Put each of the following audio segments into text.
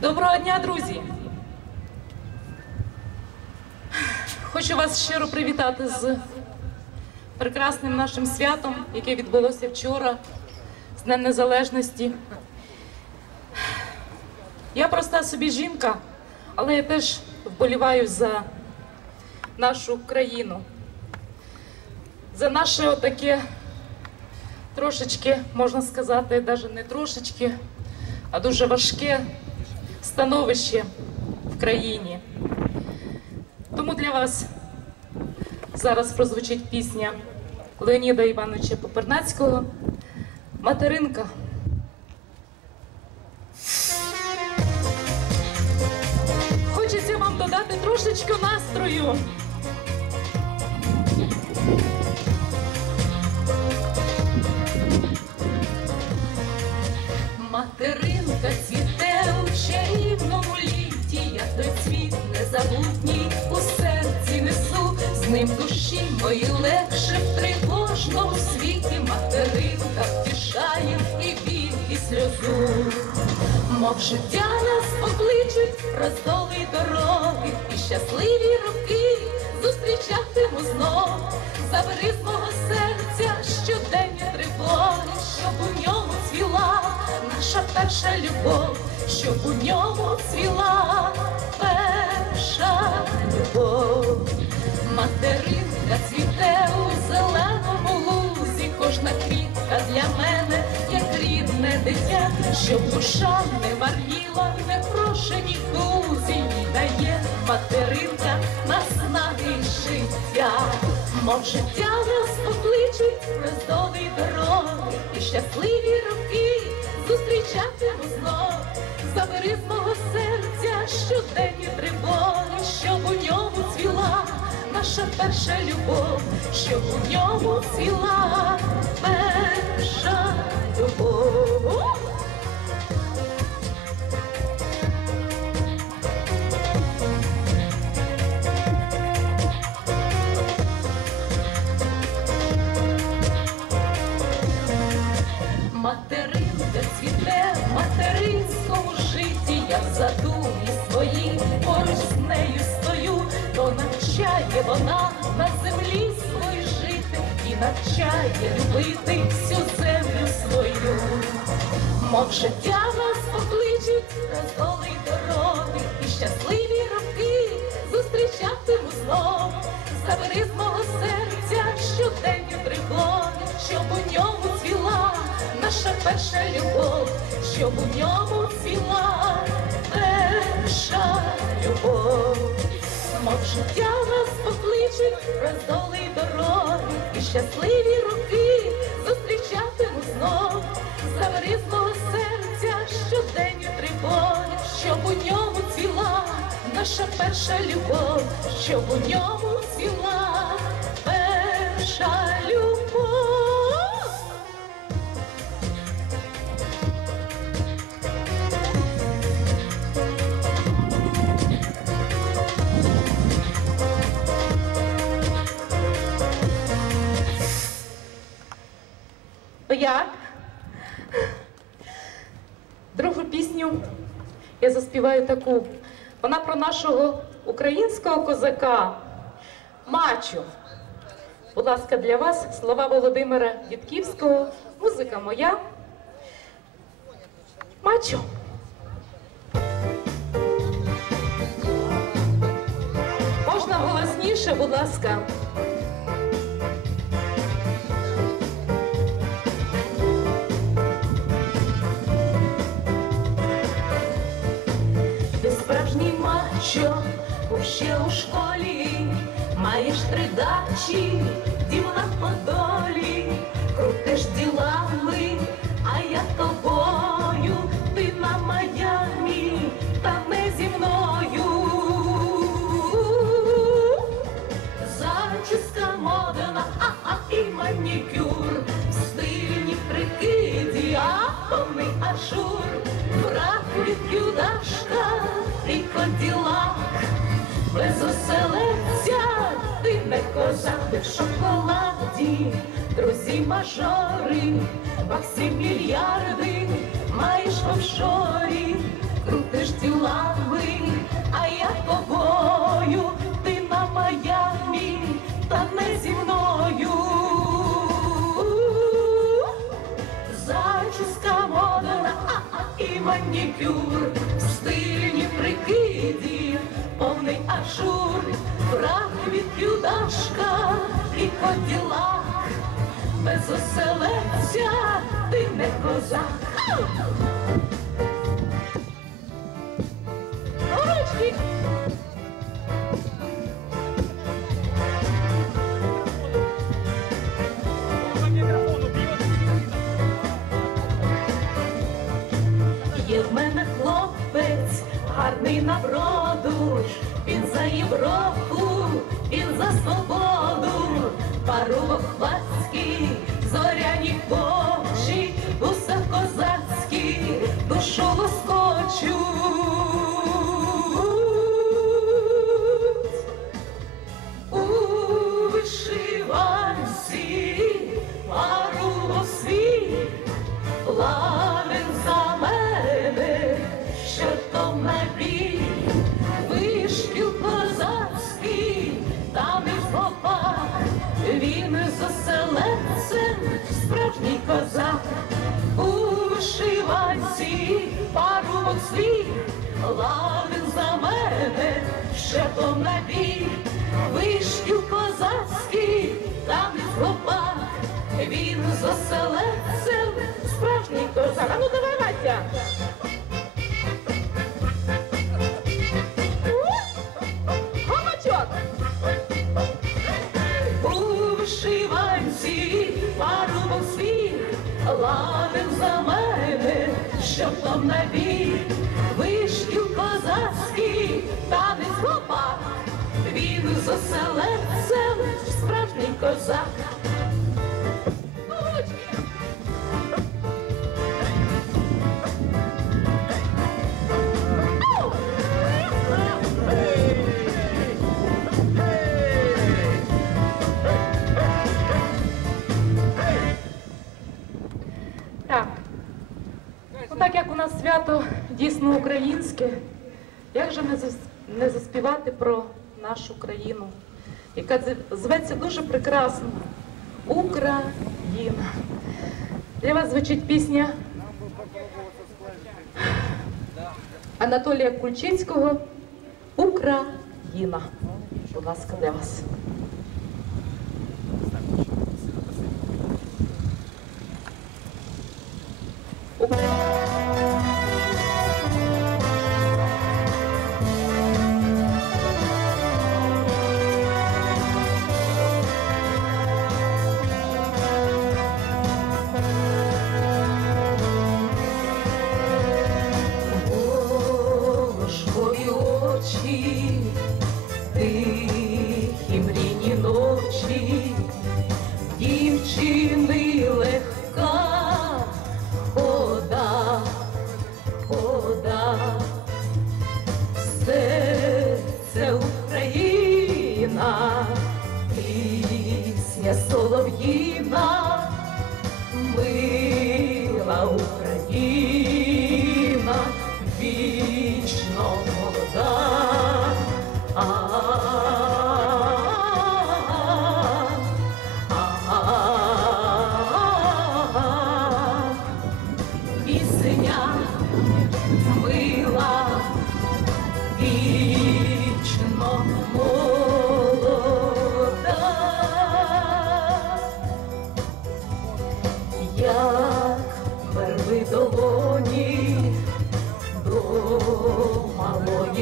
Доброго дня, друзі! Хочу вас щиро привітати з прекрасним нашим святом, яке відбулося вчора, з Днем Незалежності. Я проста собі жінка, але я теж вболіваю за нашу країну, за наше отаке трошечки, можна сказати, навіть не трошечки, а дуже важке становище в країні. Тому для вас зараз прозвучить пісня Леоніда Івановича Попернацького Материнка. Хочеться вам додати трошечки настрою. Незабутній у серці несу, з ним душі мої легше в тривожному світі. Материнка втішає і біль, і сльозу. Мов життя нас покличуть роздоли дороги, і щасливі роки зустрічатиму знов. Забери з мого серця щоденні тривоги, щоб у ньому цвіла наша перша любов, щоб у ньому цвіла перша любов. Материнка цвіте у зеленому лузі, кожна квітка для мене, як рідне дитя, щоб душа не марніла, не прошені кузі, дає материнка наснаги життя, мов життя нас покличуть роздоли дороги, і щасливі роки зустрічатиму знов. Забери з мого серця щоденні тривоги, щоб у ньому цвіла наша перша любов, щоб у ньому цвіла навчає любити всю землю свою. Мов життя нас покличуть роздоли дороги, і щасливі роки зустрічатиму знов. Забери з мого серця щоденні тривоги, щоб у ньому цвіла наша перша любов, щоб у ньому цвіла перша любов. Мов життя нас покличуть роздоли дороги, щасливі роки зустрічатиму знов. Забери з мого серця щоденні тривоги, щоб у ньому ціла наша перша любов, щоб у ньому я заспіваю таку. Вона про нашого українського козака Мачу. Будь ласка, для вас слова Володимира Вітківського, музика моя. Мачу. Можна голосніше, будь ласка. Був ще у школі, маєш три дачі, дім на подолі, шоколаді, друзі мажори, баксі мільярди, маєш в офшорі, крутиш тілами, а я тобою, ти на Майамі, та не зі мною. Зачіска модна, а-а, і манікюр, в стильні прикиді, повний ажур, прах від юдашка і коділак, без оселедця ти не козак. Гарний на вроду, він за Європу, він за свободу, парубок хвацький, зоряні очі, свій, ладен за мене, що то набій, вишкіл козацький, там і попак, він з оселедцем, справжній козак. А ну давай, Вася! Вишиванці парубок свій, ладен за мене, щоб там набій, вишків козацький, не хлопак, він з оселедцем, справжній козак. Українське, як же не, заспівати про нашу країну, яка зветься дуже прекрасно Україна. Для вас звучить пісня Анатолія Кульчицького Україна. Будь ласка, для вас.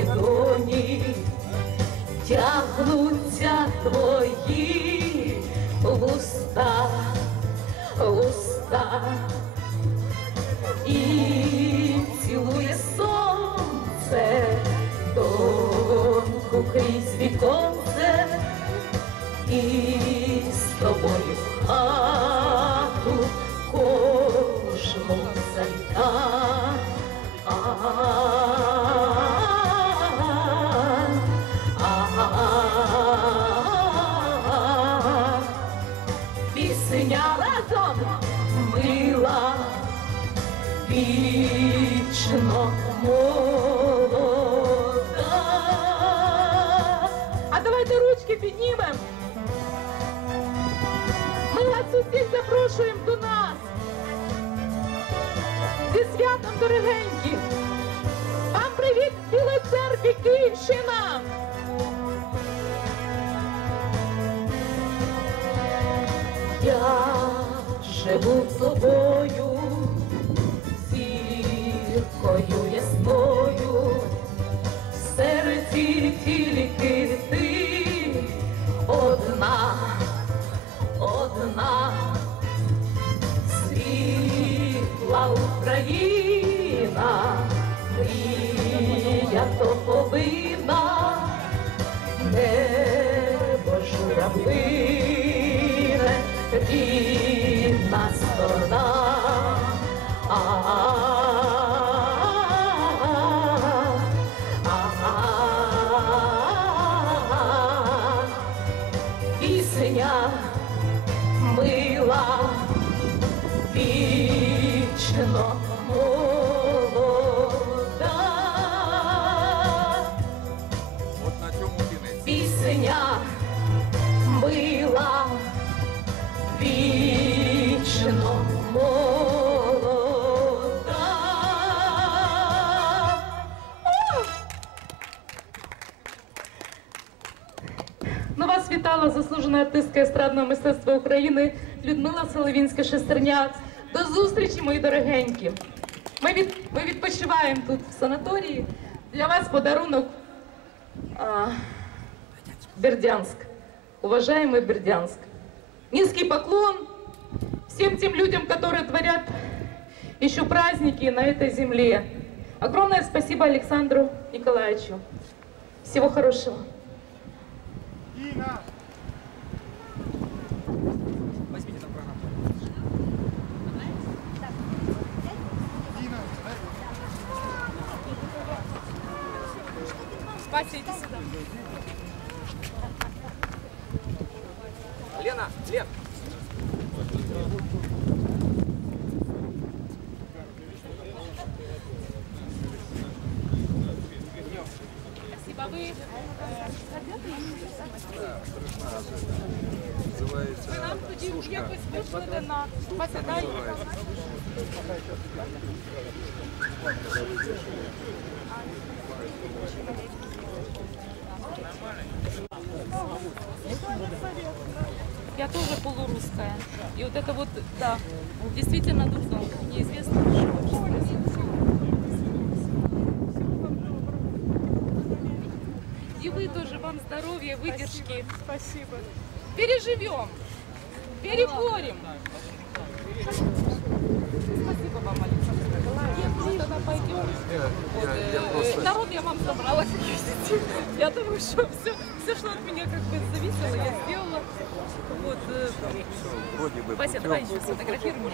Доні, тягнуться твої вуста, вуста, вічно молода. А давайте ручки піднімемо. Ми вас усіх запрошуємо до нас. Зі святом дорогенькі. Вам привіт, цілої церкви Київщина! Тільки ти одна, одна. Світла Україна, мрія то повинна, небо журавлине, вічно молода. От на цьому кінець. Пісня мила, вічно молода. Ну, вас вітала заслужена артистка естрадного мистецтва України Людмила Соловінська Шестерняк. До зустрічі, мої дорогенькі. Ми, від, ми відпочиваємо тут в санаторії. Для вас подарунок а, Бердянск. Уважаемый Бердянск. Низкий поклон всем тем людям, которые творят еще праздники на этой земле. Огромное спасибо Александру Николаевичу. Всего хорошего. Вася, иди сюда. Лена, Лен. Спасибо. Вы Називається ви нам тоді якось вишлете на Вася, дай. Я тоже полурусская. И вот это вот, да, действительно дурдом. Неизвестно, что. И вы тоже, вам здоровья, выдержки. Спасибо. Переживем, переборем. Спасибо вам, Александр Николаевич. Мы тогда пойдем. Вот, э, Народ я вам собрала, как видите. Я думаю, что все, все, что от меня как бы зависело, я сделала. Вот, вроде бы. Вася, давай еще сфотографируй меня.